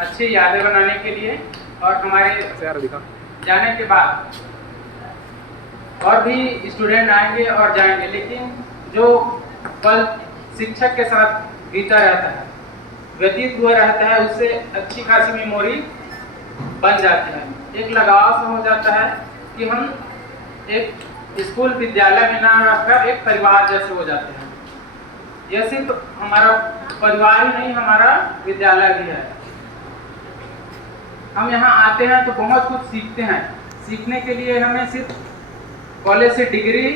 अच्छी यादें बनाने के लिए और हमारे जाने के बाद और भी स्टूडेंट आएंगे और जाएंगे, लेकिन जो पल शिक्षक के साथ बीता रहता है, व्यतीत हुआ रहता है, उससे अच्छी खासी मेमोरी बन जाती है। एक लगाव सा हो जाता है कि हम एक स्कूल विद्यालय में ना रहकर एक परिवार जैसे हो जाते हैं। यह सिर्फ हमारा परिवार ही नहीं, हमारा विद्यालय भी है। हम यहाँ आते हैं तो बहुत कुछ सीखते हैं। सीखने के लिए हमें सिर्फ कॉलेज से डिग्री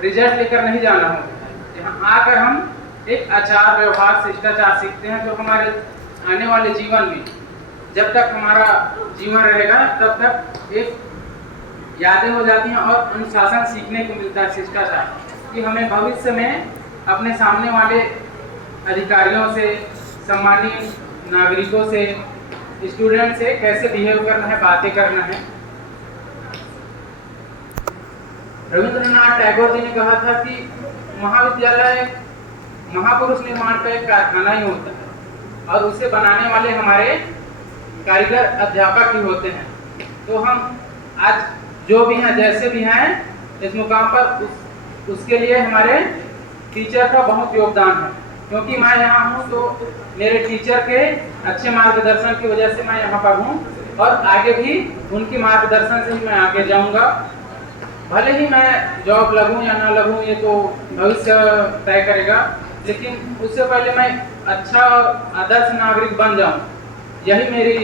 रिजल्ट लेकर नहीं जाना होता है। यहाँ आकर हम एक आचार व्यवहार शिष्टाचार सीखते हैं, जो हमारे आने वाले जीवन में, जब तक हमारा जीवन रहेगा तब तक एक यादें हो जाती हैं और अनुशासन सीखने को मिलता है, शिष्टाचार, कि हमें भविष्य में अपने सामने वाले अधिकारियों से, सम्मानीय नागरिकों से, स्टूडेंट से कैसे बिहेव करना है, बातें करना है। रविंद्रनाथ टैगोर जी ने कहा था कि महाविद्यालय महापुरुष निर्माण का एक कारखाना ही होता है और उसे बनाने वाले हमारे कारीगर अध्यापक ही होते हैं। तो हम आज जो भी हैं, जैसे भी हैं इस मुकाम पर, उसके लिए हमारे टीचर का बहुत योगदान है। क्योंकि मैं यहाँ हूँ तो मेरे टीचर के अच्छे मार्गदर्शन की वजह से मैं यहाँ पर हूँ और आगे भी उनकी मार्गदर्शन से ही मैं आगे जाऊँगा। भले ही मैं जॉब लगूँ या ना लगूँ, ये तो भविष्य तय करेगा, लेकिन उससे पहले मैं अच्छा और आदर्श नागरिक बन जाऊँ, यही मेरी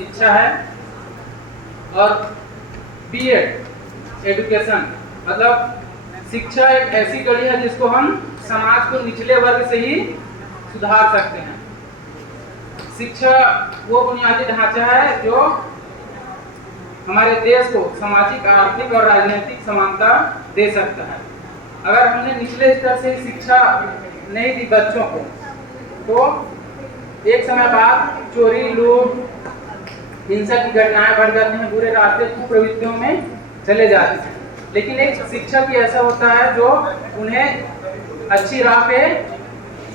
इच्छा है। और बीएड एजुकेशन मतलब शिक्षा एक ऐसी कड़ी है जिसको हम समाज को निचले वर्ग से ही सुधार सकते हैं। शिक्षा वो बुनियादी ढांचा है जो हमारे देश को सामाजिक, आर्थिक और राजनीतिक समानता दे सकता है। अगर हमने निचले स्तर से शिक्षा नहीं दी बच्चों को, तो एक समय बाद चोरी, लूट, हिंसा की घटनाएं बढ़ जाती हैं, बुरे रास्ते, कुप्रवृत्तियों में चले जाते हैं। लेकिन एक शिक्षक ही ऐसा होता है जो उन्हें अच्छी राह पे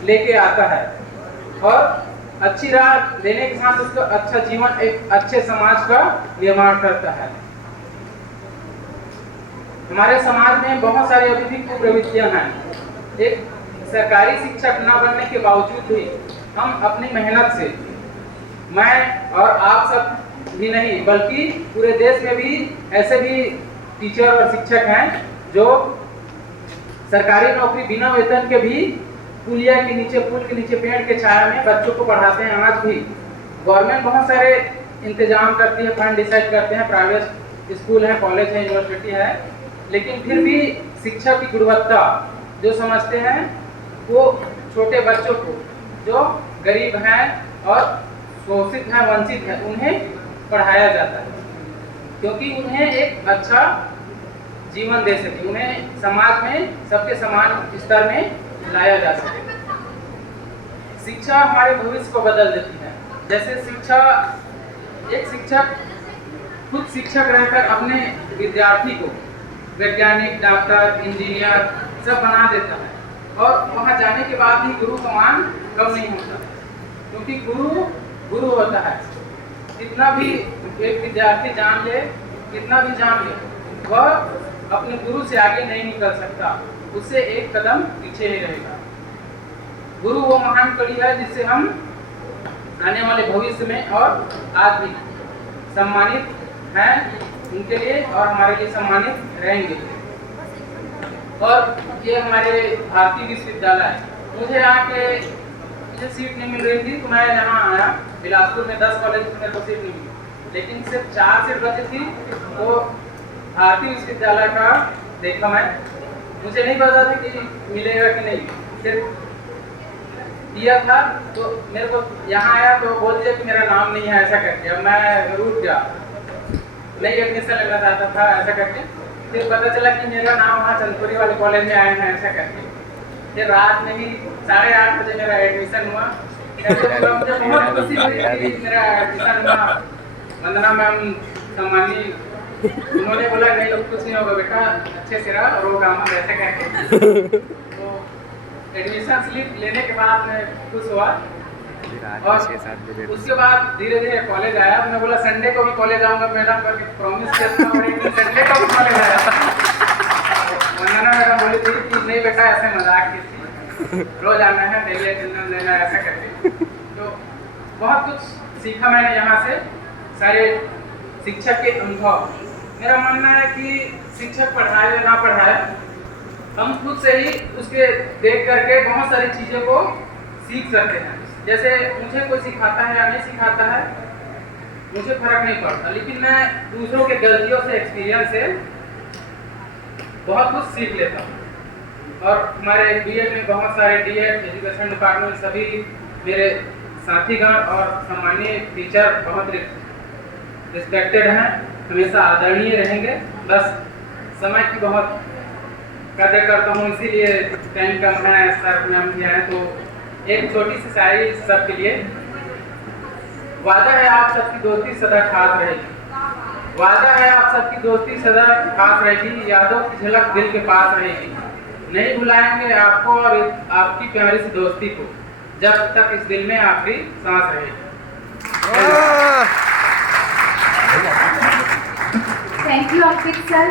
लेके आता है और अच्छी राह देने के साथ उसका अच्छा जीवन, एक अच्छे समाज का निर्माण करता है। हमारे समाज में बहुत सारी अभी भी कुप्रवृत्तियां हैं। एक सरकारी शिक्षक न बनने के बावजूद भी हम अपनी मेहनत से, मैं और आप सब भी नहीं बल्कि पूरे देश में भी ऐसे भी टीचर और शिक्षक हैं जो सरकारी नौकरी बिना वेतन के भी पुलिया के नीचे, पुल के नीचे, पेड़ के छाया में बच्चों को पढ़ाते हैं। आज भी गवर्नमेंट बहुत सारे इंतजाम करती है, फंड डिसाइड करते हैं, प्राइवेट स्कूल है, कॉलेज है, यूनिवर्सिटी है, लेकिन फिर भी शिक्षा की गुणवत्ता जो समझते हैं वो छोटे बच्चों को जो गरीब हैं और शोषित हैं, वंचित हैं, उन्हें पढ़ाया जाता है, क्योंकि उन्हें एक अच्छा जीवन दे सके, उन्हें समाज में सबके समान स्तर में लाया जा सके। शिक्षा हमारे भविष्य को बदल देती है। जैसे शिक्षा, एक शिक्षक खुद शिक्षक रहकर अपने विद्यार्थी को वैज्ञानिक, डॉक्टर, इंजीनियर सब बना देता है और वहाँ जाने के बाद ही गुरु का मान कम नहीं होता, क्योंकि गुरु गुरु होता है। कितना भी एक विद्यार्थी जान ले, कितना भी जान ले, वह अपने गुरु से आगे नहीं निकल सकता, उससे एक कदम पीछे ही रहेगा। गुरु वो महान कड़ी है जिससे हम आने वाले भविष्य में और आज भी सम्मानित हैं उनके लिए और हमारे लिए सम्मानित रहेंगे। और ये हमारे भारतीय विश्वविद्यालय, मुझे मुझे सीट नहीं मिल रही थी तो मैं यहाँ आया। बिलासपुर में 10 कॉलेज में मेरे को सीट नहीं मिली, लेकिन सिर्फ 4 सीट बची थी तो भारतीय विश्वविद्यालय का देखा मैं। मुझे नहीं पता था कि मिलेगा कि नहीं, सिर्फ दिया था तो मेरे को यहाँ आया तो बोल दिया कि मेरा नाम नहीं है ऐसा करके। अब मैं रूठ गया, नहीं एडमिशन लेना चाहता था ऐसा करके। फिर पता चला कि मेरा नाम वहाँ चंदपुरी वाले कॉलेज में आए हैं ऐसा करके। फिर रात में ही 8:30 बजे मेरा एडमिशन हुआ। मुझे बहुत खुशी हुई कि मेरा एडमिशन हुआ। वंदना मैम सम्मानी, उन्होंने बोला नहीं कुछ नहीं होगा बेटा, अच्छे से रहा रो गामा ऐसा करके। तो एडमिशन स्लिप लेने के बाद मैं खुश हुआ और उसके बाद धीरे धीरे कॉलेज आया। मैं बोला संडे को भी कॉलेज आऊँगा मैडम करके प्रॉमिस किया था, और एक दिन संडे को भी कॉलेज आया। वंदना मैडम बोली थी कि नहीं बेटा ऐसे मजाक की थी, रोज आना है, डेली अटेंडेंस देना है, ऐसा करके। तो बहुत कुछ सीखा मैंने यहाँ से, सारे शिक्षक के अनुभव। मेरा मानना है कि शिक्षक पढ़ाए या ना पढ़ाए, हम खुद से ही उसके देख करके बहुत सारी चीज़ों को सीख सकते हैं। जैसे मुझे कोई सिखाता है या नहीं सिखाता है, मुझे फर्क नहीं पड़ता, लेकिन मैं दूसरों के गलतियों से, एक्सपीरियंस से बहुत कुछ सीख लेता हूँ। और हमारे बीएड में बहुत सारे डीएड, एजुकेशन डिपार्टमेंट, सभी मेरे साथीगण और सम्मानीय टीचर बहुत रिस्पेक्टेड हैं, हमेशा आदरणीय रहेंगे। बस समय की बहुत कदर करता हूँ, इसीलिए टाइम कम है, सर मैम किया है। तो एक छोटी सी शायरी सबके लिए। वादा है आप सबकी दोस्ती सदा खास रहेगी, वादा है आप सबकी दोस्ती सदा खास रहेगी, यादों की झलक दिल के पास रहेगी, नहीं भुलाएंगे आपको और आपकी प्यारी सी दोस्ती को, जब तक इस दिल में आखिरी सांस रहेगी। Thank you Ankit sir.